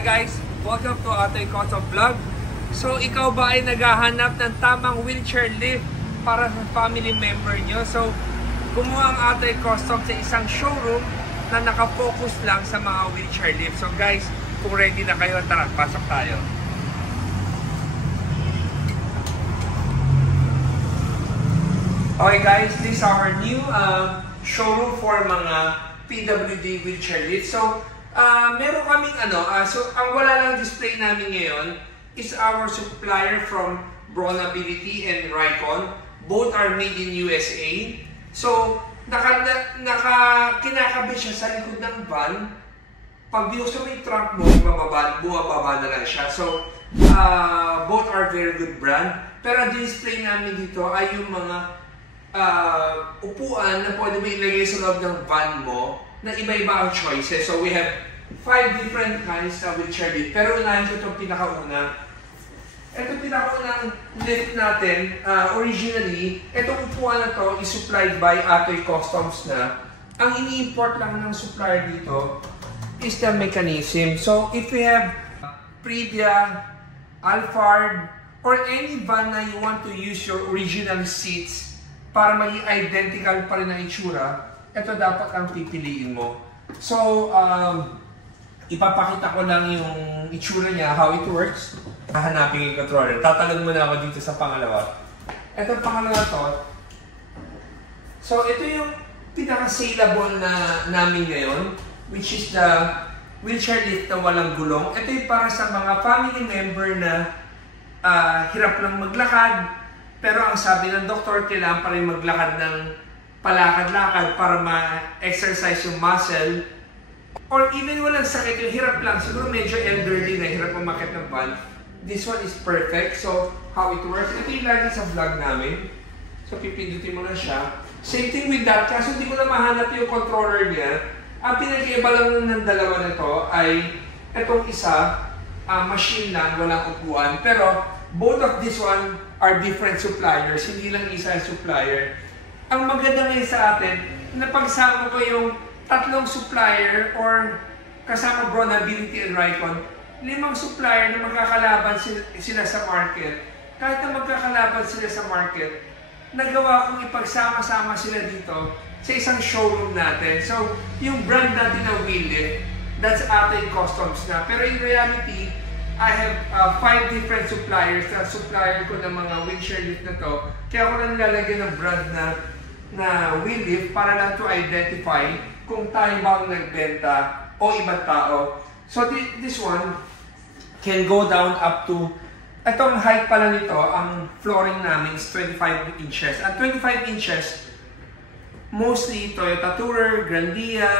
Hi guys! Welcome to Atoy Custom Vlog. So ikaw ba ay naghahanap ng tamang wheelchair lift para sa family member nyo? So kumuha ang Atoy Custom sa isang showroom na nakafocus lang sa mga wheelchair lift. So guys, kung ready na kayo, tara, pasok tayo. Okay guys, this is our new showroom for mga PWD wheelchair lift. So meron kaming so ang wala lang display namin ngayon is our supplier from Bronability and Rycon. Both are made in USA. So kinakabit siya sa likod ng van. Pag binuksan mo yung trunk mo, bumababa na lang siya. So both are very good brand. Pero ang display namin dito ay yung mga upuan na pwede mo ilagay sa loob ng van mo na iba-iba ang choices. So we have 5 different kinds na wheelchair lift. Pero unahin ko itong pinakauna. Itong pinakaunang lift natin, originally, itong upuan na to is supplied by Atoy Customs na. Ang ini-import lang ng supplier dito is the mechanism. So if we have Previa, Alphard, or any van na you want to use your original seats para maging identical pa rin ang itsura, ito dapat ang pipiliin mo. So, ipapakita ko lang yung itsura niya, how it works. Hahanapin yung controller. Tatalon muna ako dito sa pangalawa. Ito pangalawa to. So, ito yung pinaka-saleable na namin ngayon, which is the wheelchair lift na walang gulong. Ito yung para sa mga family member na hirap lang maglakad, pero ang sabi ng doktor, kailangan pa rin maglakad ng palakad-lakad para ma-exercise yung muscle, or even walang sakit, yung hirap lang, siguro medyo elderly na hirap umakit ng van. This one is perfect. So how it works, ito yung lagi sa vlog namin. So pipindutin mo na siya. Same thing with that, kaso hindi ko na mahanap yung controller niya. Ang pinag-iba lang ng dalawa na to ay itong isa, machine lang, walang upuan. Pero both of this one are different suppliers, hindi lang isa supplier. Ang maganda ngayon sa atin, napagsama ko yung tatlong supplier or kasama Bronability and Rycon, 5 supplier na magkakalaban sila sa market. Kahit na magkakalaban sila sa market, nagawa kong ipagsama-sama sila dito sa isang showroom natin. So, yung brand natin na wheel lift, that's Atoy Customs na. Pero in reality, I have 5 different suppliers na supplier ko ng mga wheelchair lift na to. Kaya ako lang nilalagyan ng brand na wheel lift para lang to identify kung tayo bang nagbenta o ibang tao. So this one can go down up to, itong height pala nito, ang flooring namin is 25 inches. At 25 inches, mostly Toyota Tourer, Grandia,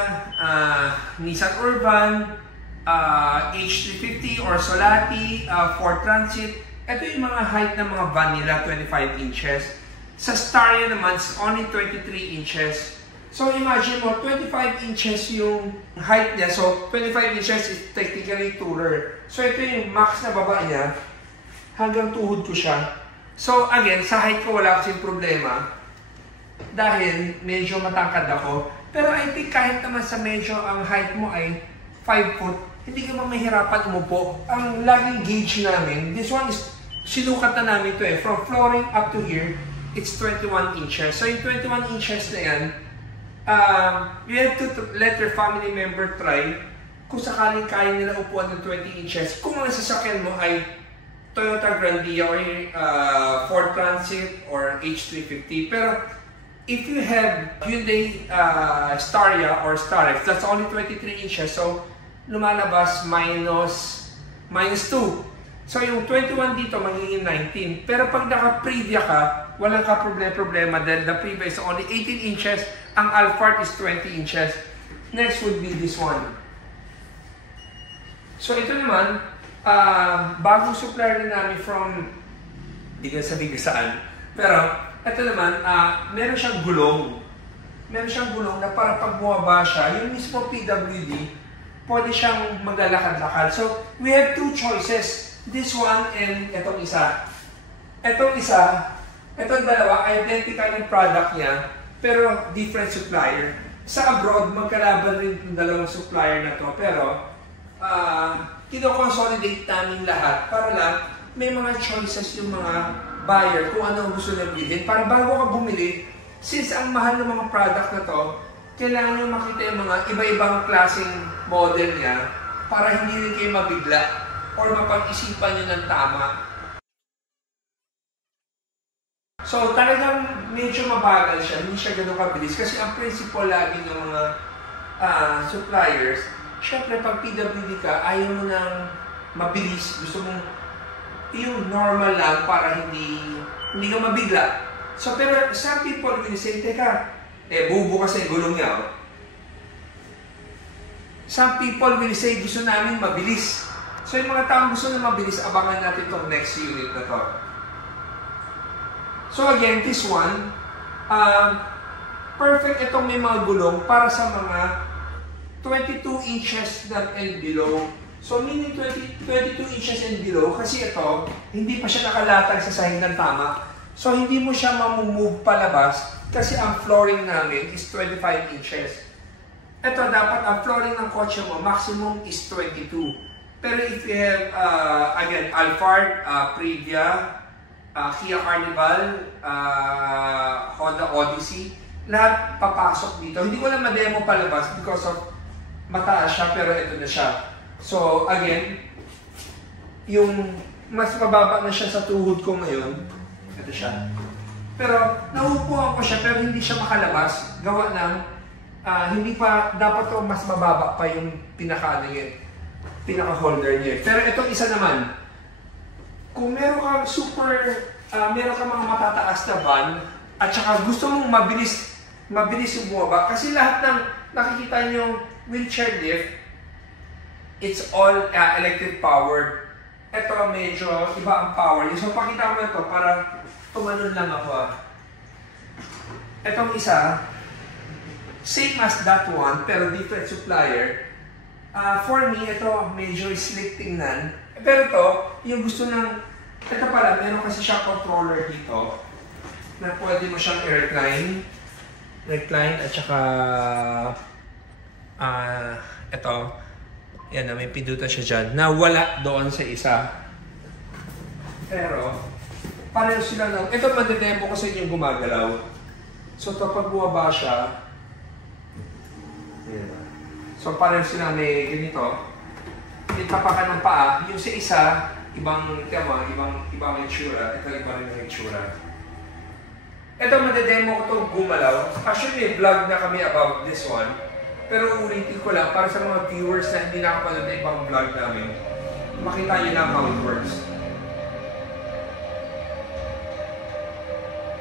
Nissan Urban, H350 or Solati, Ford Transit. Ito yung mga height ng mga van nila, 25 inches. Sa Staria naman, it's only 23 inches. So imagine mo, 25 inches yung height niya. So 25 inches is technically Tourer. So ito yung max na baba niya. Hanggang tuhod ko siya. So again, sa height ko wala kasing problema. Dahil medyo matangkad ako. Pero I think kahit naman sa medyo ang height mo ay 5 foot, hindi ka mahirapan umupo. Ang laging gauge namin, this one is, sinukat na namin ito from flooring up to here, it's 21 inches. So yung 21 inches na yan, you have to let your family member try kung sakaling kaya nila upuan ng 20 inches. Kung ang sasakyan mo ay Toyota Grandia or Ford Transit or H350. Pero if you have Hyundai Staria or Starex, that's only 23 inches. So lumalabas minus 2. So yung 21 dito magiging 19. Pero pag naka-Previa ka, walang ka problema dahil the Previa is only 18 inches, ang Alphard is 20 inches. Next would be this one. So ito naman, bagong supplier na namin from, hindi ko sabihin saan. Pero ito naman, meron siyang gulong. Meron siyang gulong na para pag bumaba siya, yung mismo PWD, pwede siyang maglalakad-lakad. So we have 2 choices. This one and itong isa. Itong dalawa, identical yung product niya, pero different supplier. Sa abroad, magkalaban rin yung dalawang supplier na to, pero kino-consolidate namin lahat para lang may mga choices yung mga buyer kung ano ang gusto niya bilhin. Para bago ka bumili, since ang mahal ng mga product na to, kailangan nyo makita yung mga iba-ibang klaseng model niya para hindi rin kayo mabigla or mapag-isipan nyo ng tama. So talagang medyo mabagal siya, hindi siya ganun kabilis kasi ang principle lagi ng mga suppliers, syempre pag PWD ka, ayaw mo nang mabilis, gusto mong yung normal lang para hindi ka mabigla. So pero some people will say, teka, bubukas na yung gulong niya. Oh. Some people will say, gusto namin mabilis. So yung mga taong gusto na mabilis, abangan natin itong next unit na to. So again, this one, perfect itong may mga gulong para sa mga 22 inches and below. So meaning 22 inches and below kasi ito, hindi pa siya nakalatag sa sahig ng tama. So hindi mo siya mamumove palabas kasi ang flooring namin is 25 inches. Ito dapat ang flooring ng kotse mo maximum is 22. Pero if you have, again, Alphard, Previa, Kia Carnival, Honda Odyssey, lahat papasok dito. Hindi ko lang ma-demo palabas because of mataas siya pero ito na siya. So again, yung mas mababa na siya sa tuhod ko ngayon, ito siya. Pero nauupuan ko siya pero hindi siya makalabas. Gawa ng, hindi pa, dapat to mas mababa pa yung pinaka-holder niya. Pero itong isa naman, kung meron kang meron kang mga matataas na van, at saka gusto mong mabilis yung bumaba, kasi lahat ng nakikita nyo wheelchair lift, it's all electric powered. Ito medyo iba ang power. So pakita ko ito para tumalon lang ako. Itong isa, same as that one, pero different supplier. For me, ito medyo slick tingnan. Pero ito, yung gusto ng, ito pala, meron kasi siya controller dito na pwede mo siyang i-recline at saka ito, yan na, may pindutan siya dyan na wala doon sa isa. Pero, pareho sila lang. Ito, madedemo ko sa inyo yung gumagalaw. So, ito, pag bumaba siya, yan. So, pareho sila may ganito. May tapakan ng paa. Yung sa isa, ibang itsura. Ito, iba rin ang itsura. Ito, madedemo ko itong gumalaw. Actually, may vlog na kami about this one. Pero ulitin ko lang, para sa mga viewers na hindi nakapanood na ibang vlog namin, makita nyo lang how it works.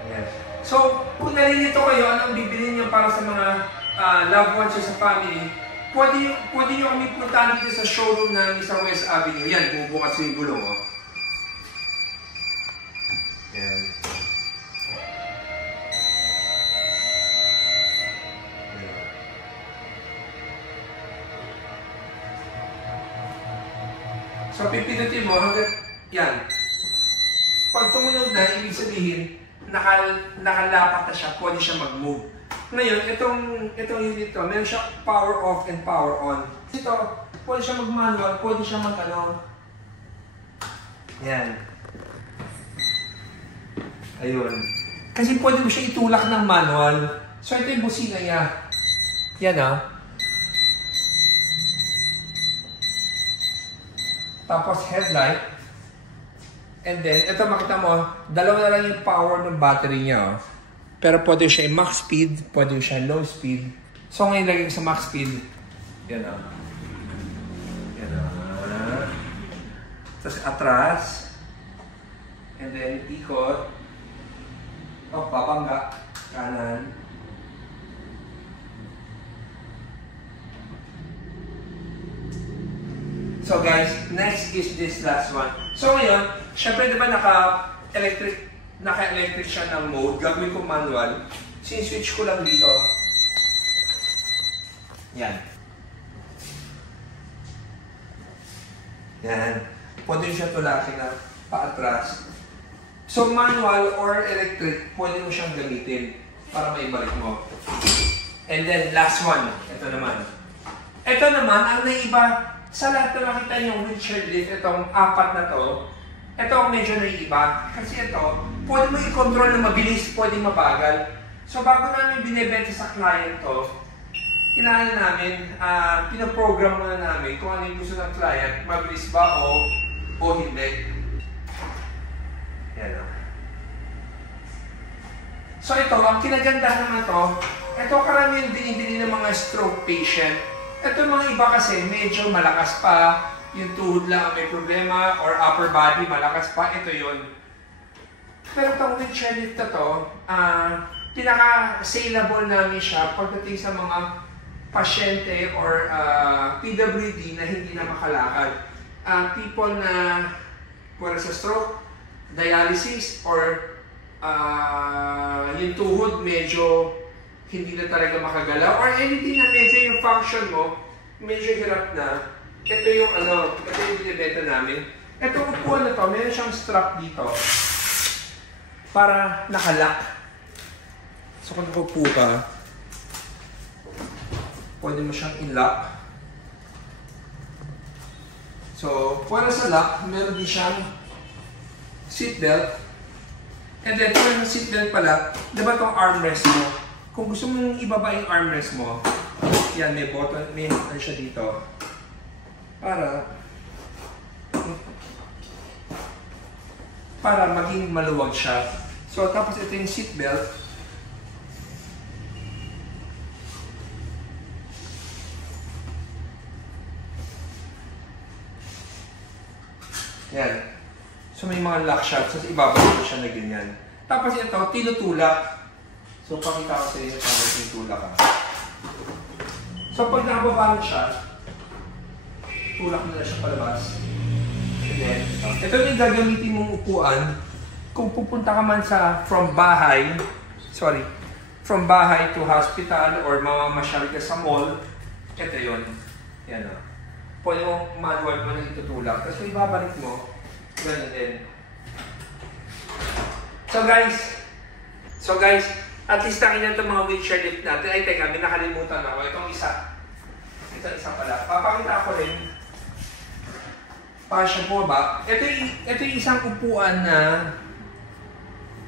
Yes. So, kung nalilito kayo, anong bibilin nyo para sa mga loved ones sa family, pwede nyo kami puntahan dito sa showroom namin sa West Avenue. Yan, bubukas yung gulong. Oh. Yan. So, pipinutin mo hanggang yan. Pag tumunog na, ibig sabihin, nakalapat na siya, pwede siya mag-move. Ngayon, itong unit to, meron siya power off and power on. Ito, pwede siya mag-manual, pwede siya mag-ano. Yan. Ayun. Kasi pwede mo siya itulak ng manual. So, ito yung busina niya. Yan ah. Tapos headlight. And then, ito makita mo, dalawa na lang yung power ng battery niya. Oh. Pero pwede siya max speed, pwede siya low speed. So ngayon lagay ko sa max speed. Yan o. Yan o. Tapos atras. And then ikot. O, babangga. Kanan. So guys, next is this last one. So ngayon, syempre diba naka-electric siya ng mode, gagawin ko manual. Sin-switch ko lang dito. Yan. Yan. Pwede siya tulakin na paatras. So manual or electric, pwede mo siyang gamitin para maibalik mo. And then last one, ito naman. Ito naman, ang naiba, sa lahat na makita yung wheelchair lift, itong apat na to, ito ang medyo naiiba. Kasi ito, pwede mo i-control na mabilis, pwede mabagal. So bago namin binibenta sa client to, inaano namin, pinaprogram muna namin kung ano yung gusto ng client, mabilis ba o hindi. Yan o. So ito, ang kinagandahan naman to, ito karamihan binibili ng mga stroke patient. Ito mga iba kasi medyo malakas pa, yung tuhod lang may problema, or upper body malakas pa, ito yun. Pero itong wheelchair lift na to, pinaka-saleable namin siya pagdating sa mga pasyente or PWD na hindi na makalakad. People na wala sa stroke, dialysis, or yung tuhod medyo hindi na talaga makagalaw, or anything na medyo yung function mo medyo hirap na, ito yung ito yung binibenta namin. Itong upuan na to, meron siyang strap dito para nakalock. So kung nakupo ka, pwede mo siyang i-lock. So para sa lock, meron din siyang seatbelt. And then, kung yung seatbelt pala, diba itong armrest mo? Kung gusto mong ibaba yung armrest mo, yan, may button, may button siya dito. Para maging maluwag siya. So, tapos ito yung seatbelt. Yan. So may mga lock shots, so ibabalik ko siya na ganyan. Tapos ito, tinutulak. So pakita ko sa inyo paano tinutulak ka. So pag nakababa mo siya, tulak mo na siya palabas. And then, ito yung gagamitin mong upuan kung pupunta ka man sa from bahay to hospital or mamamasyal ka sa mall. Ito yun. Yan o. Pwede mo manual mo na itutulak. Tapos kung ibabalik mo, ganun din. So guys, at least tangin itong mga wheelchair lift natin. Ay teka, may nakalimutan ako. Itong isa. Ito isa pala. Papakita ko rin. Para siya bumaba. Ito yung isang upuan na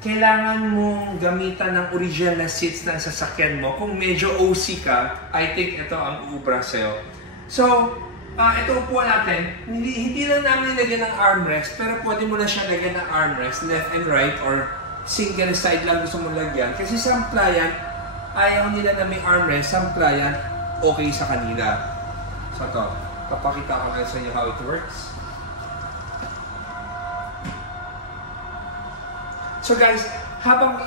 kailangan mong gamitan ng original na seats ng sasakyan mo. Kung medyo OC ka, I think ito ang uubra sa'yo. So, ito upuan natin, hindi lang namin nilagyan ng armrest, pero pwede mo na siya lagyan ng armrest, left and right, or single side lang gusto mo lagyan. Kasi some client, ayaw nila na may armrest, some client, okay sa kanila. So ito, papakita ko na sa inyo how it works. So guys, habang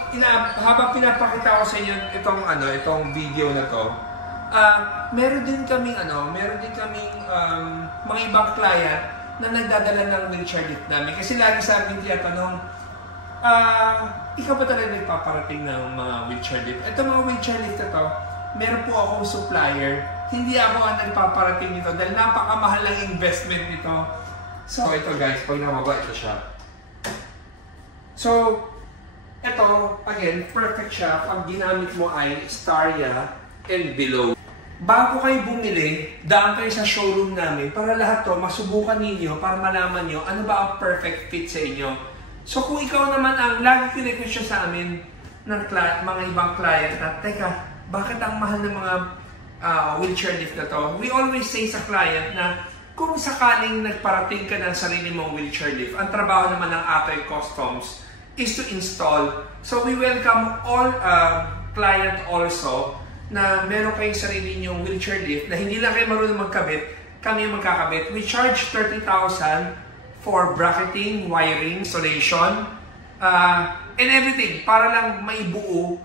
pinapakita ko sa inyo itong video na to, meron din kaming mga ibang client na nagdadala ng wheelchair lift namin. Kasi lagi sa amin tinatanong, ikaw ba talaga nagpaparating ng mga wheelchair lift? Ito mga wheelchair lift na to, meron po akong supplier. Hindi ako ang nagpaparating nito dahil napakamahal lang investment nito. So ito guys, pag namaba ito siya. So, ito, again, perfect siya pag ginamit mo ay Staria and below. Bago kayo bumili, daan kayo sa showroom namin para lahat to masubukan ninyo para malaman nyo ano ba ang perfect fit sa inyo. So kung ikaw naman ang lagi kinekwestiyon sa amin ng mga ibang client na, teka, bakit ang mahal ng mga wheelchair lift na to? We always say sa client na kung sakaling nagparating ka ng sarili mong wheelchair lift, ang trabaho naman ng Atoy Customs is to install. So we welcome all client also na meron kayong sarili nyong wheelchair lift na hindi lang kayo marunong magkabit, kami yung magkakabit. We charge 30,000 for bracketing, wiring, installation, and everything para lang maibuo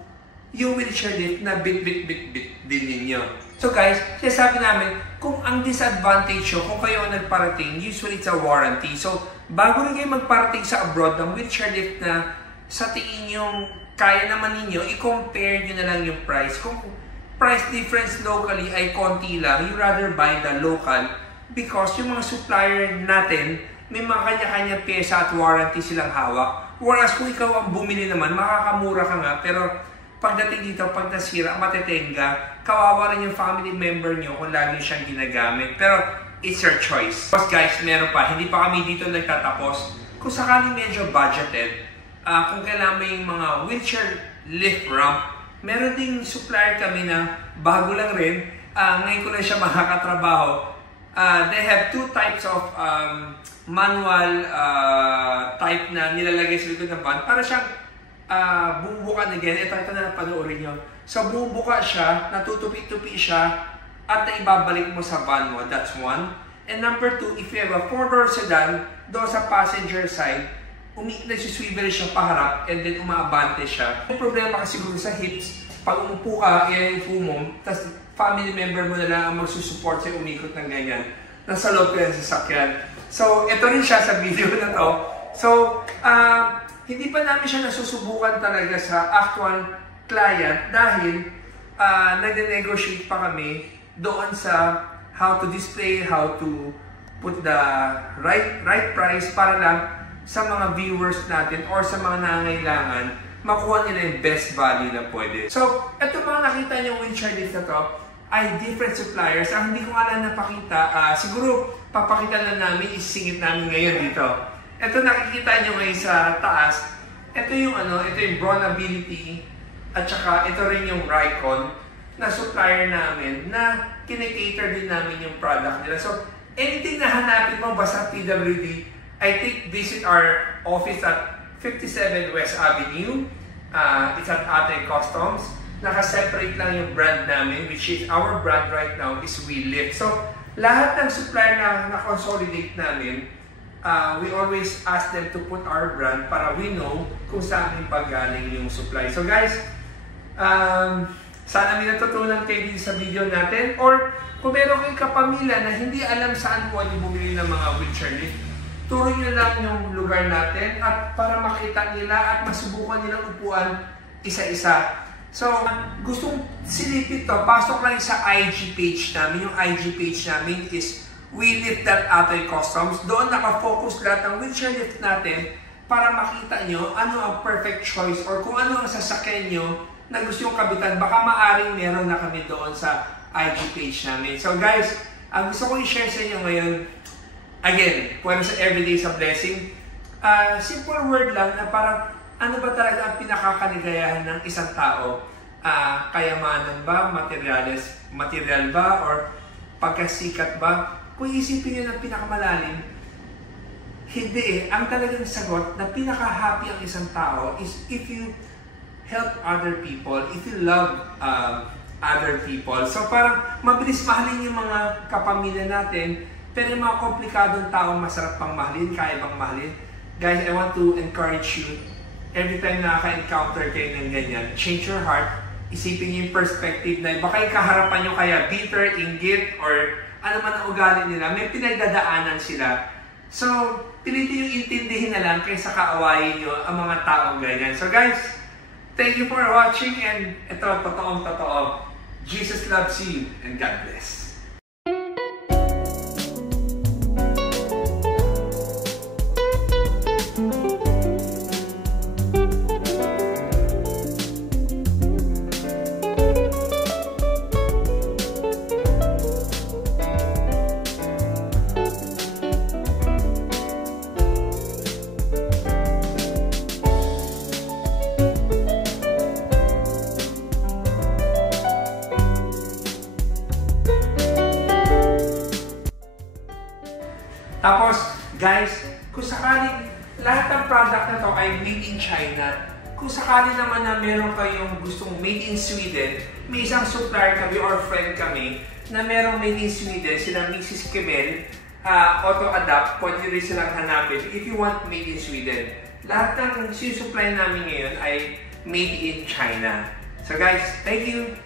yung wheelchair lift na bit din ninyo. So guys, sabi namin, kung ang disadvantage nyo, kung kayo ang nagparating, usually it's a warranty. So bago rin kayo magparating sa abroad ng wheelchair lift na sa tingin yung kaya naman ninyo, i-compare nyo na lang yung price. Kung price difference locally ay konti lang, you rather buy the local because yung mga supplier natin, may mga kanya-kanya pyesa at warranty silang hawak. Whereas kung ikaw ang bumili naman, makakamura ka nga, pero pagdating dito, pag nasira, matetenga, kawawa rin yung family member nyo kung lagi siyang ginagamit. Pero it's your choice. Tapos guys, meron pa, hindi pa kami dito nagtatapos. Kung sakaling medyo budgeted, kung kailangan may mga wheelchair lift ramp, meron ding supplier kami na bago lang rin. Ngayon ko na siya makakatrabaho. They have two types of manual type na nilalagay sa likod ng van para siyang bumubuka again. Ito na panoorin nyo. So bumubuka siya, natutupi-tupi siya, at naibabalik mo sa van mo. That's one. And number two, if you have a 4-door sedan, doon sa passenger side, nagsiswivel siya paharap and then umaabante siya. May problema kasi siguro sa hips, pag umupo ka, yan yung mo, tapos family member mo na lang ang magsusupport sa umikot ng ganyan. Nasa loob ka ng sasakyan. So, ito rin siya sa video na to. So, hindi pa namin siya nasusubukan talaga sa actual client dahil nag-negotiate pa kami doon sa how to display, how to put the right price para lang sa mga viewers natin or sa mga nangangailangan makuha nila yung best value na pwede. So, ito mga nakita nyo wheelchair lift na to ay different suppliers. Ang hindi ko nga lang napakita, siguro papakita na namin, isingit namin ngayon dito. Ito nakikita nyo ngayon sa taas. Ito yung Bronability at saka ito rin yung Rycon na supplier namin na kinikater din namin yung product nila. So, anything na hanapin mo basta PWD, I think visit our office at 57 West Avenue. It's at Ate Customs. Naka-separate lang yung brand namin, which is our brand right now is WheelLift. So, lahat ng supplier na na-consolidate namin, we always ask them to put our brand para we know kung saan pagaling yung supply. So guys, sana may natutunan kayo dito sa video natin, or kung meron kayong kapamilya na hindi alam saan pwede bumili ng mga wheelchair lift, turo nyo lang yung lugar natin at para makita nila at masubukan nilang upuan isa-isa. So, gustong silipin to, pasok lang sa IG page namin. Yung IG page namin is WheelLift.Ate Customs. Doon nakafocus lahat ng wheelchair lift natin para makita nyo ano ang perfect choice or kung ano ang sasakyan nyo na gusto yung kabitan. Baka maaring meron na kami doon sa IG page namin. So guys, ang gusto ko i-share sa inyo ngayon, again, pwede sa everyday sa blessing, simple word lang na parang ano ba talaga ang pinakakaligayahan ng isang tao? Kayamanan ba? Material ba? Or pagkasikat ba? Kung isipin nyo ng pinakamalalim, hindi eh. Ang talagang sagot na pinaka-happy ang isang tao is if you help other people, if you love other people. So parang mabilis mahalin yung mga kapamilya natin, pero yung mga komplikadong tao masarap pang mahalin, kaya bang mahalin. Guys, I want to encourage you, every time na nakaka-encounter kayo ng ganyan, change your heart, isipin niyo yung perspective na baka yung kaharapan nyo kaya bitter, inggit, or ano man ang ugali nila, may pinagdadaanan sila. So, pilitin yung intindihin na lang kaysa kaawayin nyo ang mga taong ganyan. So guys, thank you for watching, and ito, totoong-totoo. Jesus loves you, and God bless. Tapos, guys, kung sakaling lahat ng product na to ay made in China, kung sakaling naman na meron kayong gustong made in Sweden, may isang supplier kami or friend kami na merong made in Sweden, sila Mrs. Kemel, auto-adapt, pwede rin silang hanapin if you want made in Sweden. Lahat ng sinusupply namin ngayon ay made in China. So guys, thank you!